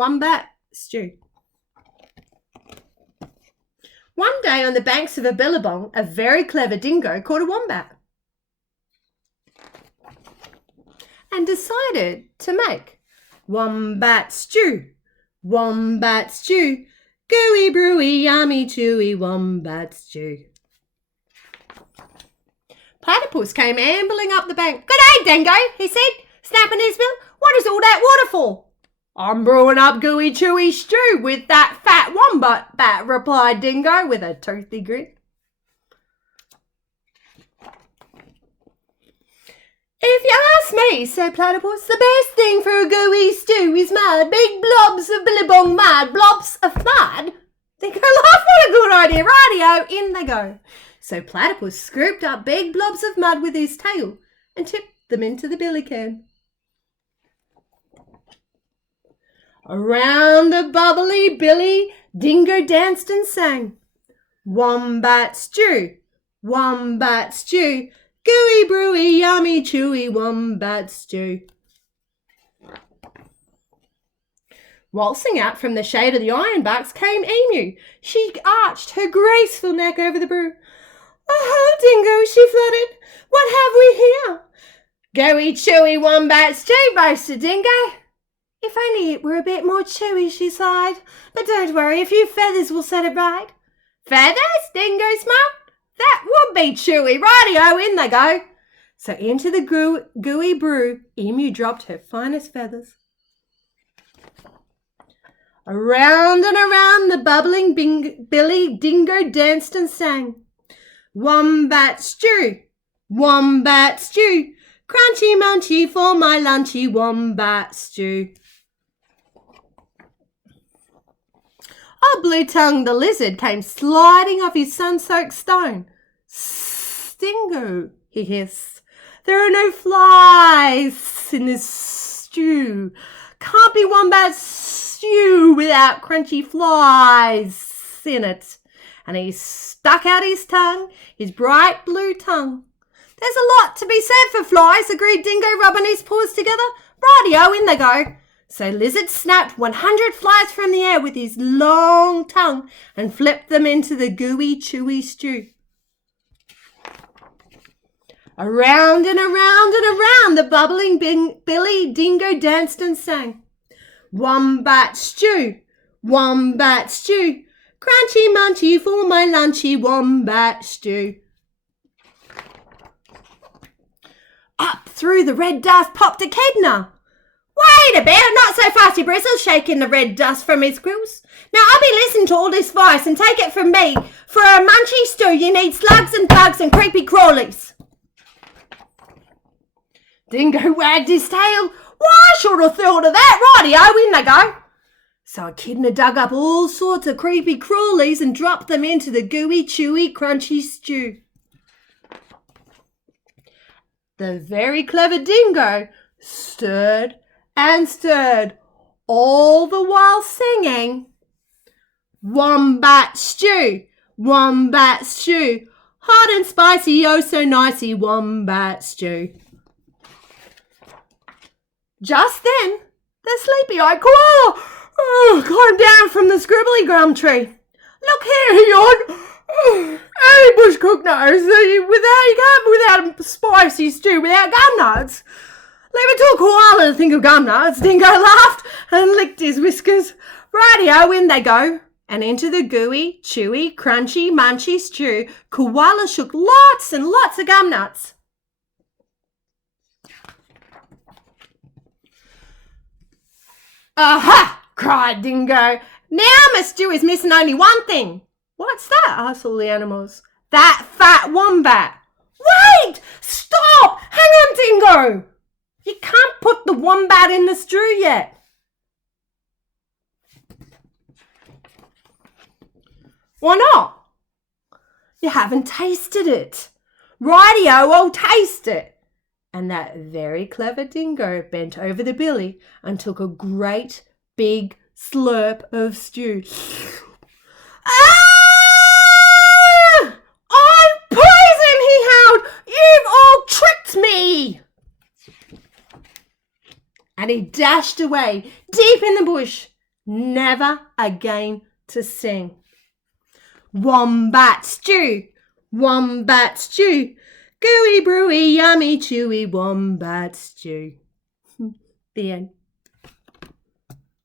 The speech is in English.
Wombat stew. One day on the banks of a billabong, a very clever dingo caught a wombat and decided to make wombat stew. Wombat stew, gooey, brewy, yummy, chewy, wombat stew. Platypus came ambling up the bank. "Good day, Dingo," he said, snapping his bill. "What is all that water for?" "I'm brewing up gooey, chewy stew with that fat wombat bat," replied Dingo with a toothy grin. "If you ask me," said Platypus, "the best thing for a gooey stew is mud. Big blobs of billabong mud. Blobs of mud?" Dingo laughed. "What a good idea. Rightio, in they go." So Platypus scooped up big blobs of mud with his tail and tipped them into the billy can. Around the bubbly billy, Dingo danced and sang. Wombat stew, wombat stew, gooey, brewy, yummy, chewy, wombat stew. Waltzing out from the shade of the ironbarks came Emu. She arched her graceful neck over the brew. "Oh, Dingo," she fluttered, "what have we here?" "Gooey, chewy, wombat stew," boasted Dingo. "If only it were a bit more chewy," she sighed. "But don't worry, a few feathers will set it right." "Feathers?" Dingo smiled. "That would be chewy. Rightio, in they go." So into the gooey brew, Emu dropped her finest feathers. Around and around the bubbling billy, Dingo danced and sang. Wombat stew, wombat stew, crunchy munchy for my lunchy, wombat stew. Old Blue Tongue the lizard came sliding off his sun-soaked stone. "Dingo," he hissed, "there are no flies in this stew. Can't be wombat stew without crunchy flies in it." And he stuck out his tongue, his bright blue tongue. "There's a lot to be said for flies," agreed Dingo, rubbing his paws together. "Rightio, in they go." So Lizard snapped 100 flies from the air with his long tongue and flipped them into the gooey, chewy stew. Around and around and around the bubbling billy, Dingo danced and sang. Wombat stew, wombat stew, crunchy munchy for my lunchy, wombat stew. Up through the red dust popped Echidna. "Wait a bit, not so fast, you bristles," shaking the red dust from his quills. "Now I'll be listening to all this advice and take it from me. For a munchy stew you need slugs and bugs and creepy crawlies." Dingo wagged his tail. "Why, I should have thought of that. Rightio, in they go." So Echidna dug up all sorts of creepy crawlies and dropped them into the gooey, chewy, crunchy stew. The very clever Dingo stirred and stirred, all the while singing, "Wombat stew, wombat stew, hot and spicy, oh so nicey, wombat stew." Just then, the sleepy-eyed koala climbed down from the scribbly gum tree. "Look here," he yawned. "Any bush cook knows that you can't without a spicy stew without gum nuts. Leave it to a koala to think of gum nuts." Dingo laughed and licked his whiskers. Rightio, in they go. And into the gooey, chewy, crunchy, munchy stew, Koala shook lots and lots of gum nuts. "Aha!" cried Dingo. "Now my stew is missing only one thing." "What's that?" asked all the animals. "That fat wombat." "Wait! Stop! Hang on, Dingo! You can't put the wombat in the stew yet." "Why not?" "You haven't tasted it." "Rightio, I'll taste it." And that very clever Dingo bent over the billy and took a great big slurp of stew. "Ah! I'm poison!" he howled. "You've all tricked me!" And he dashed away deep in the bush never again to sing. Wombat stew, wombat stew, gooey, brewy, yummy, chewy wombat stew. The end.